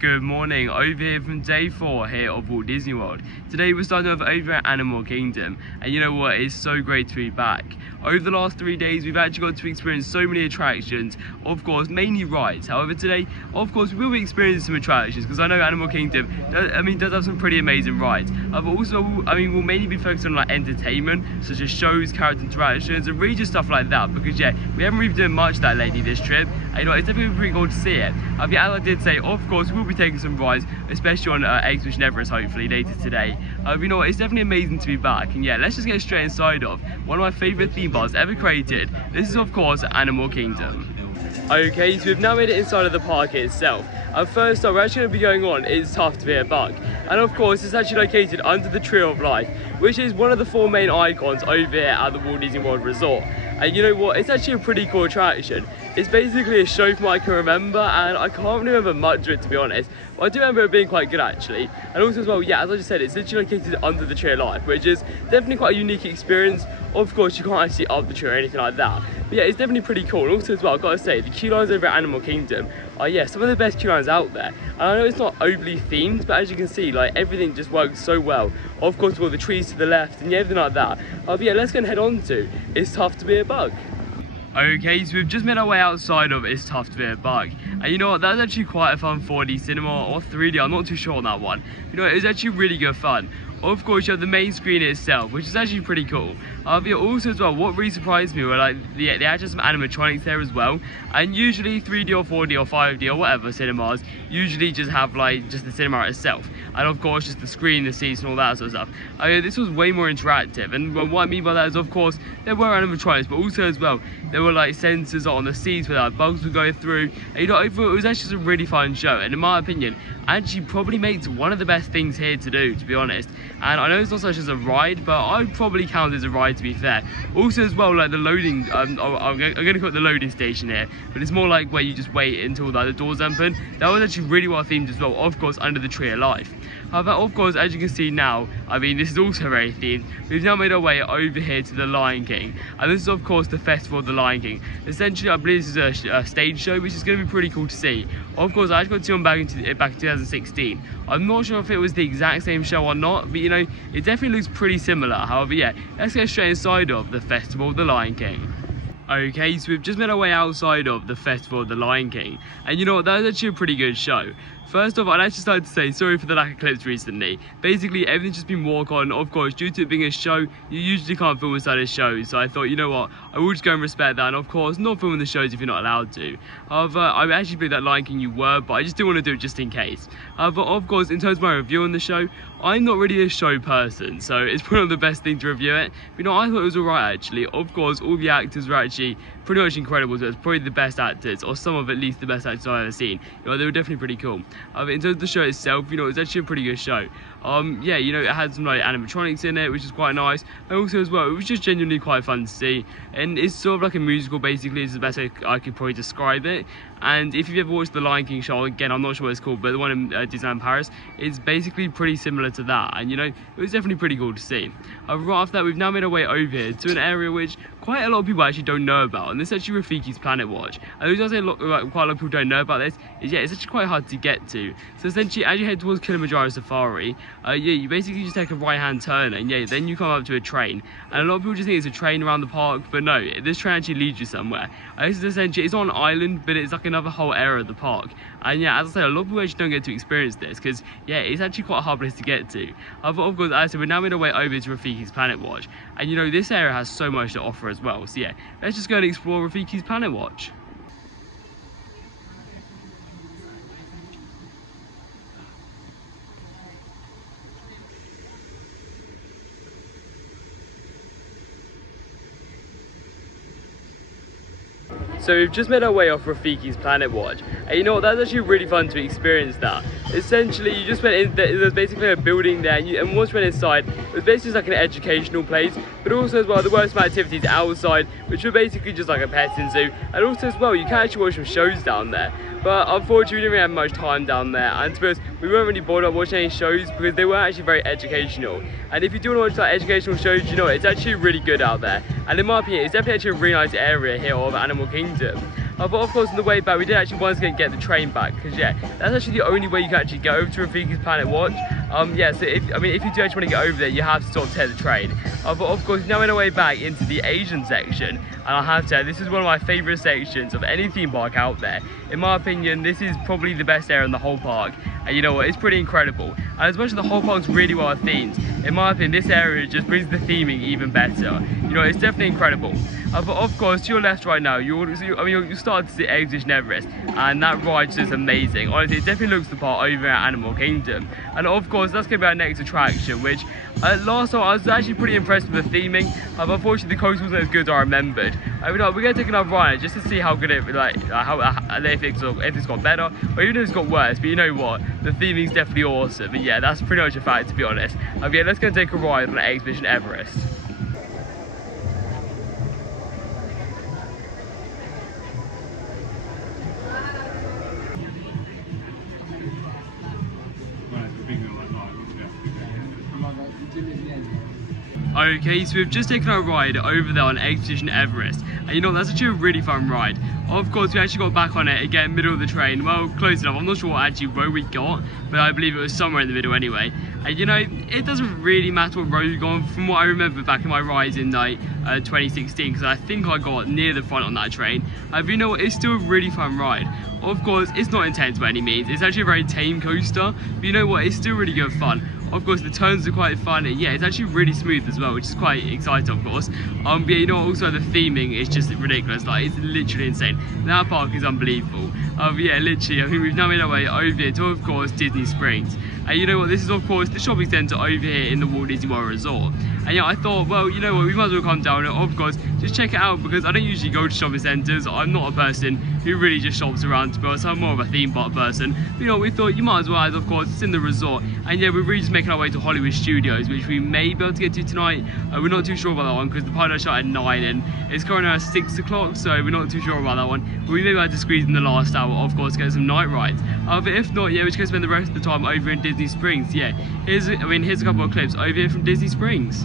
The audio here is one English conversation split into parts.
Good morning, over here from day 4 here of Walt Disney World. Today we're starting off over at Animal Kingdom, and you know what, it's so great to be back. Over the last 3 days we've actually got to experience so many attractions, of course mainly rides. However today, of course, we will be experiencing some attractions because I know Animal Kingdom does have some pretty amazing rides. But also, we'll mainly be focused on like entertainment, such as shows, character interactions, and really just stuff like that, because yeah, we haven't really been doing much of that lately this trip, and you know, it's definitely pretty cool to see it. Yeah, as I did say, of course, we'll be taking some rides, especially on Exhibition Everest, hopefully later today. You know what, it's definitely amazing to be back, and yeah, let's just get straight inside of one of my favourite theme parks ever created. This is of course Animal Kingdom. Okay, so we've now made it inside of the park itself. And first up, we're actually going to be going on It's Tough to Be a Bug. And of course, it's actually located under the Tree of Life, which is one of the 4 main icons over here at the Walt Disney World Resort. And you know what, it's actually a pretty cool attraction. It's basically a show from what I can remember, and I can't remember much of it, to be honest. But I do remember it being quite good actually. And also as well, yeah, as I just said, it's literally located under the Tree of Life, which is definitely quite a unique experience. Of course, you can't actually up the tree or anything like that. But yeah, it's definitely pretty cool. And also as well, I've got to say, the queue lines over at Animal Kingdom are, yeah, some of the best queue lines out there. And I know it's not overly themed, but as you can see, like, everything just works so well. Of course, with all the trees to the left and yeah, everything like that. But yeah, let's go and head on to It's Tough to Be a Bug. Okay, so we've just made our way outside of It's Tough to Be a Bug. And you know what, that's actually quite a fun 4D cinema or 3D, I'm not too sure on that one. You know, it's actually really good fun. Of course, you have the main screen itself, which is actually pretty cool. But also as well, what really surprised me were like the actual some animatronics there as well. And usually 3D or 4D or 5D or whatever cinemas usually just have like just the cinema itself, and of course just the screen, the seats, and all that sort of stuff. This was way more interactive, and what I mean by that is, of course, there were animatronics, but also as well there were like sensors on the seats where like bugs would go through. And, you know, it was actually a really fun show, and in my opinion, actually probably makes one of the best things here to do, to be honest. And I know it's not such as a ride, but I'd probably count it as a ride, to be fair. Also as well, like the loading, I'm going to call it the loading station here, but it's more like where you just wait until like, the doors open. That was actually really well themed as well, of course, under the Tree of Life. But of course, as you can see now, this is also very themed. We've now made our way over here to the Lion King, and this is of course the Festival of the Lion King. Essentially, I believe this is a stage show, which is going to be pretty cool to see. Of course, I actually got to see one back in 2016. I'm not sure if it was the exact same show or not, but you know, it definitely looks pretty similar. However, yeah, let's get straight inside of the Festival of the Lion King. Okay, so we've just made our way outside of the Festival of the Lion King, and you know what, that was actually a pretty good show. First off, I'd actually started to say sorry for the lack of clips recently. Basically, everything's just been walk-on. Of course, due to it being a show, you usually can't film inside a show, so I thought, you know what, I will just go and respect that, and of course, not filming the shows if you're not allowed to. However, I actually believe that Lion King you were, but I just didn't want to do it just in case. However, of course, in terms of my review on the show, I'm not really a show person, so it's probably not the best thing to review it. But, you know, I thought it was alright actually. Of course, all the actors were actually pretty much incredible, so it's probably the best actors, or some of at least the best actors I've ever seen. You know, they were definitely pretty cool. In terms of the show itself, you know, it's actually a pretty good show. Yeah, you know, it had some like animatronics in it, which is quite nice. And also as well, it was just genuinely quite fun to see. And it's sort of like a musical, basically, is the best way I could probably describe it. And if you've ever watched the Lion King show, again, I'm not sure what it's called, but the one in Disneyland Paris, it's basically pretty similar to that. And you know, it was definitely pretty cool to see. Right after that, we've now made our way over here to an area which quite a lot of people actually don't know about, and this is actually Rafiki's Planet Watch. And the reason I say quite a lot of people don't know about this is, yeah, it's actually quite hard to get to. So essentially, as you head towards Kilimanjaro Safari, yeah, you basically just take a right-hand turn, and yeah, then you come up to a train. And a lot of people just think it's a train around the park, but no, this train actually leads you somewhere. This is essentially, it's on an island, but it's like another whole area of the park. And yeah, as I said, a lot of people actually don't get to experience this, because yeah, it's actually quite a hard place to get to. But of course, as I said, we're now made our way over to Rafiki's Planet Watch, and you know, this area has so much to offer as well. So yeah, let's just go and explore Rafiki's Planet Watch. So we've just made our way off Rafiki's Planet Watch, and you know what, that's actually really fun to experience that. Essentially, you just went in, there's basically a building there, and once you went inside, it was basically just like an educational place, but also as well, there were some activities outside, which were basically just like a petting zoo, and also as well, you can actually watch some shows down there. But unfortunately, we didn't really have much time down there, and to be honest, we weren't really bored of watching any shows because they weren't actually very educational. And if you do want to watch like educational shows, you know, it's actually really good out there. And in my opinion, it's definitely actually a really nice area here of Animal Kingdom. But of course on the way back we did actually once again get the train back, because yeah, that's actually the only way you can actually get over to Rafiki's Planet Watch. Yeah, so if you do actually want to get over there, you have to sort of take the train. But of course now on our way back into the Asian section, and I have to say this is one of my favourite sections of any theme park out there. In my opinion, this is probably the best area in the whole park, and you know what, it's pretty incredible. And as much as the whole park's really well themed, in my opinion this area just brings the theming even better. You know, it's definitely incredible. But of course, to your left right now, you'll start to see Expedition Everest, and that ride's just amazing. Honestly, it definitely looks the part over at Animal Kingdom. And of course, that's going to be our next attraction, which last time I was actually pretty impressed with the theming, but unfortunately the coast wasn't as good as I remembered. We're going to take another ride just to see how good it, if it's got better, or even if it's got worse. But you know what, the theming's definitely awesome, and yeah, that's pretty much a fact, to be honest. Yeah, let's go and take a ride on Expedition Everest. Okay, so we've just taken our ride over there on Expedition Everest, and you know, that's actually a really fun ride. Of course, we actually got back on it again, middle of the train, well, close enough. I'm not sure what actually row we got, but I believe it was somewhere in the middle anyway. And you know, it doesn't really matter what row you got on, from what I remember back in my rides in like 2016, because I think I got near the front on that train. But you know what, it's still a really fun ride. Of course, it's not intense by any means, it's actually a very tame coaster, but you know what, it's still really good fun. Of course, the turns are quite fun, and yeah, it's actually really smooth as well, which is quite exciting, of course. But yeah, you know, also the theming is just ridiculous. Like, it's literally insane. That park is unbelievable. Yeah, literally, I mean, we've now made our way over here to, of course, Disney Springs. And you know what, this is, of course, the shopping centre over here in the Walt Disney World Resort. And yeah, I thought, well, you know what, we might as well come down and, of course, just check it out, because I don't usually go to shopping centres. I'm not a person who really just shops around, to be honest. I'm more of a theme park person. But you know, we thought you might as well, as of course, it's in the resort. And yeah, we're really just making our way to Hollywood Studios, which we may be able to get to tonight. We're not too sure about that one, because the pilot shot at 9 and it's currently around 6 o'clock, so we're not too sure about that one. But we may be able to squeeze in the last hour, of course, to get some night rides. But if not, yeah, we're just going to spend the rest of the time over in Disney Springs. Yeah, here's a couple of clips over here from Disney Springs.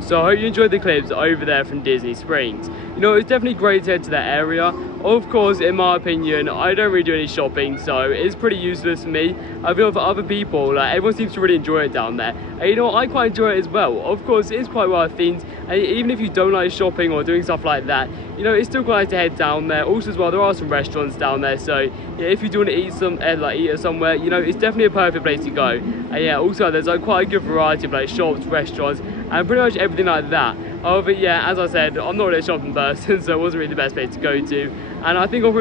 So I hope you enjoyed the clips over there from Disney Springs. You know, it's definitely great to head to that area. Of course, in my opinion, I don't really do any shopping, so it's pretty useless for me. I feel for other people, like, everyone seems to really enjoy it down there. And you know, I quite enjoy it as well. Of course, it is quite well themed, and even if you don't like shopping or doing stuff like that, you know, it's still quite nice to head down there. Also as well, there are some restaurants down there, so yeah, if you do want to eat eat somewhere, you know, it's definitely a perfect place to go. And yeah, also there's like quite a good variety of like shops, restaurants, and pretty much everything like that. But yeah, as I said, I'm not really a shopping person, so it wasn't really the best place to go to. And I think it'll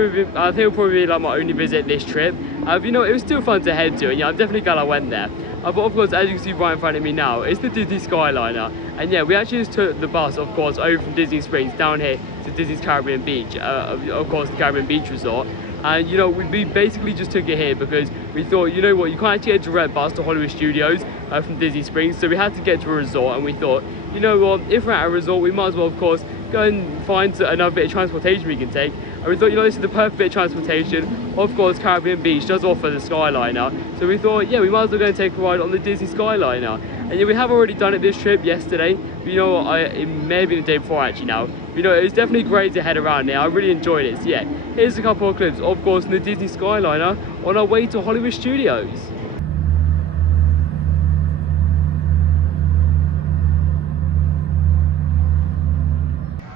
probably be like my only visit this trip. You know, it was still fun to head to, and yeah, I'm definitely glad I went there. But of course, as you can see right in front of me now, it's the Disney Skyliner. And yeah, we actually just took the bus, of course, over from Disney Springs down here to Disney's Caribbean Beach, of course, the Caribbean Beach Resort. And you know, we basically just took it here because we thought, you know what, you can't actually get a direct bus to Hollywood Studios from Disney Springs, so we had to get to a resort. And we thought, you know what, if we're at a resort, we might as well, of course, go and find another bit of transportation we can take. And we thought, you know, this is the perfect bit of transportation. Of course, Caribbean Beach does offer the Skyliner, so we thought, yeah, we might as well go and take a ride on the Disney Skyliner. And yeah, we have already done it this trip yesterday, but you know what, it may have been the day before actually now. But, you know, it was definitely great to head around here. I really enjoyed it. So yeah, here's a couple of clips, of course, from the Disney Skyliner on our way to Hollywood Studios.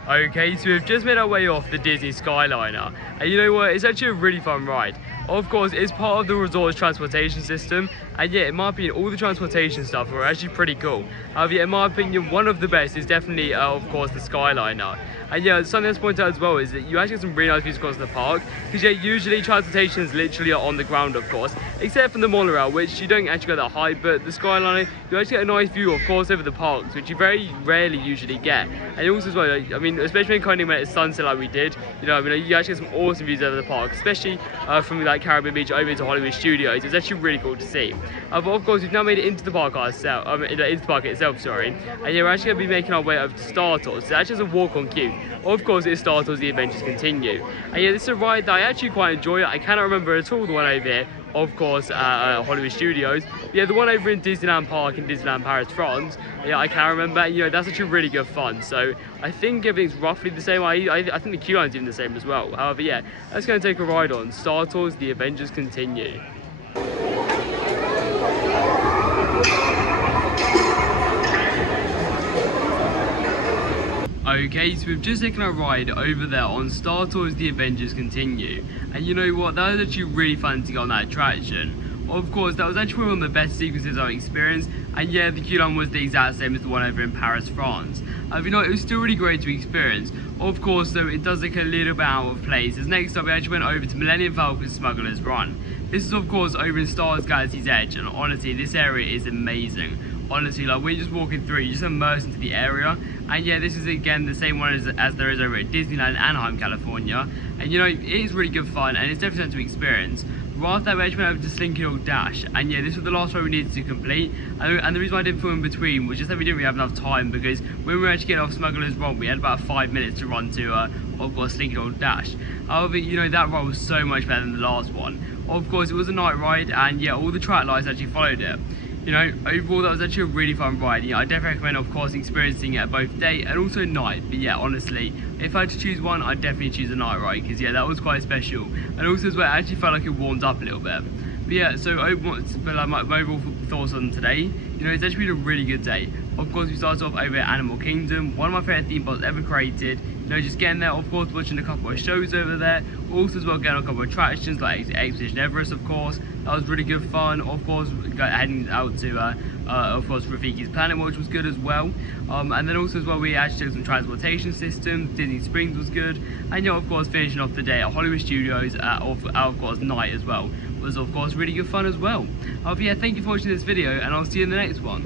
Okay, so we've just made our way off the Disney Skyliner, and you know what, it's actually a really fun ride. Of course, it's part of the resort's transportation system, and yeah, in my opinion, all the transportation stuff are actually pretty cool. Yeah, in my opinion, one of the best is definitely, of course, the Skyliner. And yeah, something that's pointed out as well is that you actually get some really nice views across the park, because yeah, usually transportation is literally on the ground, of course, except for the monorail, which you don't actually go that high, but the Skyliner, you actually get a nice view, of course, over the parks, which you very rarely usually get. And also as well, I mean, especially when it's sunset like we did, you know, I mean, you actually get some awesome views over the park, especially from like like Caribbean Beach over to Hollywood Studios. It's actually really cool to see. But of course, we've now made it into the park ourselves, into the park itself, sorry. And yeah, we're actually going to be making our way over to Star Tours. So actually, as a walk-on queue. Of course, it's Star Tours: The Adventures Continue. And yeah, this is a ride that I actually quite enjoy. I cannot remember at all the one over here. Of course, Hollywood Studios. Yeah, the one over in Disneyland Park in Disneyland Paris, France. Yeah, I can't remember. You know, that's actually really good fun. So I think everything's roughly the same. I think the queue line's even the same as well. However, yeah, let's go and take a ride on Star Tours: The Adventures Continue. Okay, so we've just taken a ride over there on Star Tours: The Adventures Continue. And you know what, that was actually really fun to get on that attraction. Of course, that was actually one of the best sequences I've experienced. And yeah, the queue line was the exact same as the one over in Paris, France. You know, it was still really great to experience. Of course, though, it does look a little bit out of place, as next up we actually went over to Millennium Falcon Smuggler's Run. This is of course over in Star Wars Galaxy's Edge, and honestly, this area is amazing. Honestly, like when you're just walking through, you just immerse into the area. And yeah, this is again the same one as there is over at Disneyland Anaheim, California. And you know, it is really good fun, and it's definitely something to experience. Right after that, we actually went over to Slinky Dog Dash, and yeah, this was the last one we needed to complete. And the reason why I didn't film in between was just that we didn't really have enough time, because when we were actually getting off Smuggler's Run, we had about 5 minutes to run to of course Slinky Dog Dash. However, you know, that ride was so much better than the last one. Of course, it was a night ride, and yeah, all the track lights actually followed it. You know, overall that was actually a really fun ride. You know, I definitely recommend, of course, experiencing it both day and also night. But yeah, honestly, if I had to choose one, I'd definitely choose a night ride, because yeah, that was quite special. And also as well, it actually felt like it warmed up a little bit. But yeah, so my overall thoughts on today, you know, it's actually been a really good day. Of course, we started off over at Animal Kingdom, one of my favourite theme parks ever created. You know, just getting there, of course, watching a couple of shows over there. Also as well, getting on a couple of attractions like Expedition Everest, of course. That was really good fun. Of course, heading out to of course Rafiki's Planet, which was good as well. And then also as well, we actually took some transportation systems. Disney Springs was good. And yeah, of course, finishing off the day at Hollywood Studios of course night as well was of course really good fun as well. Yeah, thank you for watching this video, and I'll see you in the next one.